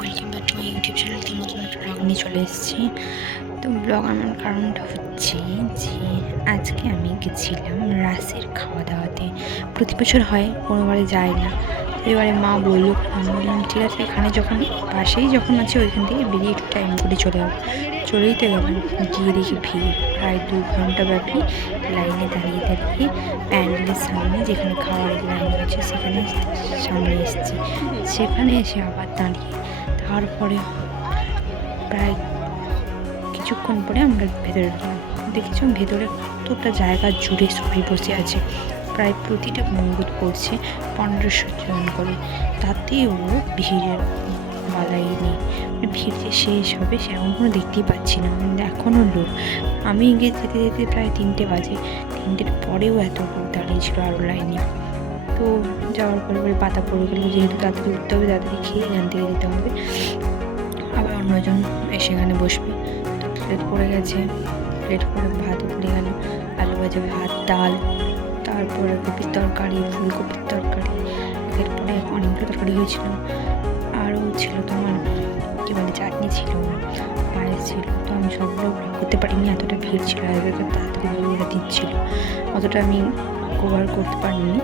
Welcome back to my YouTube channel. তো নতুন একটা ব্লগ নিয়ে চলে এসেছি। তো ব্লগ আনার কারণটা হচ্ছে যে আজকে আমি গেছিলাম রাসের খাওয়া দাওয়াতে। প্রতি বছর হয়, কোনোবারে যায় না। তো এবারে মা বললো, আমি বললাম ঠিক আছে, এখানে যখন পাশেই যখন আছে ওইখান থেকে বেরিয়ে একটু টাইম করে চলে যাবো। চলেই তো গেলাম, গিয়ে দেখি ভিড় প্রায় 2 ঘন্টা ব্যাপী লাইনে দাঁড়িয়ে দাঁড়িয়ে প্যান্ডেলের সামনে যেখানে খাওয়ারের লাইন হচ্ছে সেখানে সামনে এসেছি। সেখানে এসে আবার দাঁড়িয়ে তারপরে প্রায় কিছুক্ষণ পরে আমরা ভেতরে গেলাম। দেখেছি ভেতরে কতটা জায়গা জুড়ে সবাই বসে আছে, প্রায় প্রতিটা মঙ্গল পড়ছে 1500 জন করে। তাতেও ভিড়ের বালাই নেই, ভিড় যে শেষ হবে সেরকম কোনো দেখতেই পাচ্ছি না। এখনও লোক, আমি গিয়ে যেতে যেতে প্রায় 3টে বাজে, 3টের পরেও এত লোক দাঁড়িয়েছিল আরও লাইনে। তো যাওয়ার পরে পাতা পড়ে গেলো, যেহেতু তাড়াতাড়ি উঠতে হবে, তাড়াতাড়ি খেয়ে এখান থেকে যেতে হবে, আবার অন্যজন এসে এখানে বসবে। তো প্লেট পড়ে গেছে, প্লেট পরে ভাতও পড়ে গেল, আলু ভাজা, ভাত, ডাল, তারপরে কপির তরকারি, ফুলকপির তরকারি, এরপরে অনেকগুলো তরকারি হয়েছিল। আরও ছিল তোমার কী বলে চাটনি ছিল, পায়েস ছিল। তো আমি সবগুলো ব্লগ করতে পারিনি, এতটা ভিড় ছিল, এতটা তাড়াতাড়িভাবে ওরা দিচ্ছিল, অতটা আমি কভার করতে পারিনি।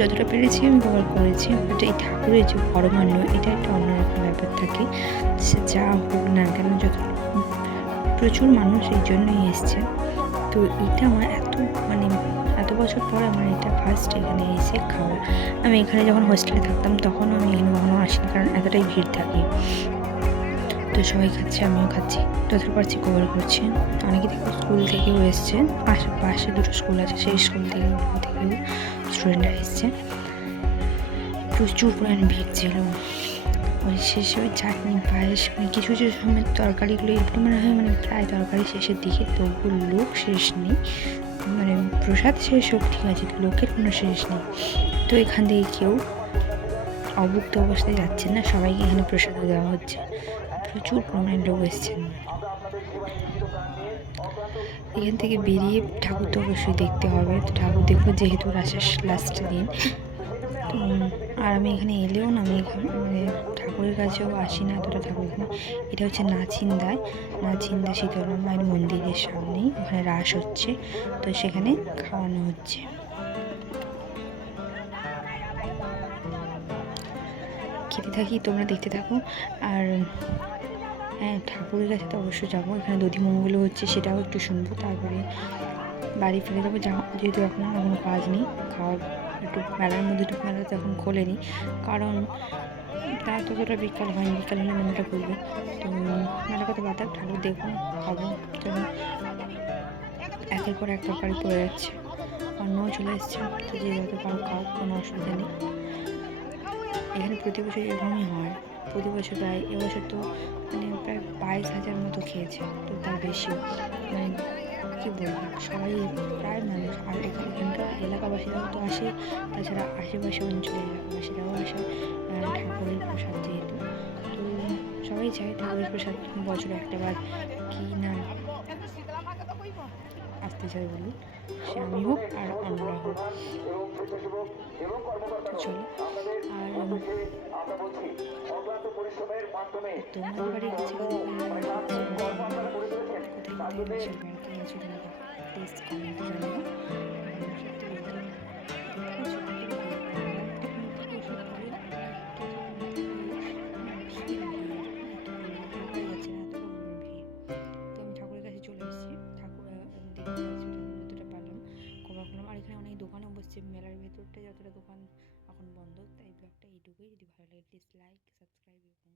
যতটা পেরেছি আমি কভার করেছি। বাট এই ঠাকুরের যে পরমান্ন, এটা একটা অন্যরকম ব্যাপার থাকে। সে যা হোক না কেন, যত প্রচুর মানুষ এই জন্যই এসছে। তো এটা আমার এত বছর পর আমার এটা ফার্স্ট এখানে এসে খাওয়া। আমি এখানে যখন হোস্টেলে থাকতাম তখনও আমি এখানে কখনো আসিনি, কারণ এতটাই ভিড় থাকে। তো সবাই খাচ্ছে, আমিও খাচ্ছি, যতটা পারছি কভার করছি। অনেকে দেখো স্কুল থেকেও এসছে, পাশে দুটো স্কুল আছে, সেই স্কুল থেকেও স্টুডেন্টরা এসছে। প্রচুর পরিমাণে ভিড় ছিল। ওই শেষে ওই চাটনি, পায়েস, কিছু কিছু সময় তরকারিগুলো একটু হয় প্রায় তরকারি শেষের দিকে, তবু লোক শেষ নেই। প্রসাদ শেষ হোক ঠিক আছে, লোকের কোনো শেষ নেই। তো এখান থেকে কেউ অভুক্ত অবস্থায় যাচ্ছে না, সবাইকে এখানে প্রসাদও দেওয়া হচ্ছে। প্রচুর পরিমাণে লোক এসছেন। এখান থেকে বেরিয়ে ঠাকুর তো অবশ্যই দেখতে হবে। তো ঠাকুর দেখবো, যেহেতু রাসের লাস্ট দিন। তো আর আমি এখানে এলেও না, আমি এখানে ঠাকুরের কাছেও আসি না এতটা। ঠাকুর এখানে, এটা হচ্ছে নাচিন্দা শীতলা মায়ের মন্দিরের সামনেই, ওখানে রাস হচ্ছে, তো সেখানে খাওয়ানো হচ্ছে। খেতে থাকি, তোমরা দেখতে থাকো। আর হ্যাঁ, ঠাকুরের কাছে তো অবশ্যই যাবো। এখানে দধিমঙ্গলও হচ্ছে, সেটাও একটু শুনবো, তারপরে বাড়ি ফিরে যাবো। যেহেতু এখনো কাজ নেই, খাওয়ার একটু মেলার মধ্যে একটু মেলা তো এখন খোলেনি, কারণ তার ততটা বিকাল হয়নি, বিকাল হলে মেলাটা খুলবে। তো মেলা কথা বাদ, ঠাকুর দেখবো, খাবো। তো একের পর এক তরকারি পড়ে যাচ্ছে, অন্যও চলে এসছে। তো যে যত পারো খাও, কোনো অসুবিধা নেই। এখানে প্রতি বছর এরকমই হয়, প্রতি বছর প্রায় এবছর তো প্রায় 22,000 মতো খেয়েছে, তো তার বেশিও। কী বলবো, সবাই প্রায় মানুষ, আর এখানকার এলাকাবাসীরাও তো আসে, তাছাড়া আশেপাশে অঞ্চলের এলাকাবাসীরাও আসে ঠাকুরের প্রসাদ যেহেতু। তো সবাই চায় ঠাকুরের প্রসাদ বছরে একটাবার কি না আসতে চাই বলুন, সে আমি হোক আর অন্যরা হোক। তো চলো, আর তোমাদের বাড়ির কাছে কোথায় কোথায় রাসের বাড়িতে গেছো তোমরা, প্লিজ কমেন্টে জানিও। সত্যি বলতে দেখেছো কতটা ভিড়, একটা প্রতি বছর পরে আবার একটা জায়গার মধ্যে গিয়ে ভিড়, কী বলবো, ভাবাই যাচ্ছে না এতটা পরিমাণ ভিড়। তো আমি ঠাকুরের কাছে চলে এসেছি, ঠাকুর দেখতে পাচ্ছি, ঠাকুর যতটা পারলাম কভার করলাম। আর এখানে অনেক দোকানও বসছে, মেলার ভেতরটা যতটা দোকান এখন বন্ধ। তাই ব্লগটা এইটুকুই। যদি ভালো লাগে প্লিজ লাইক, সাবস্ক্রাইব এবং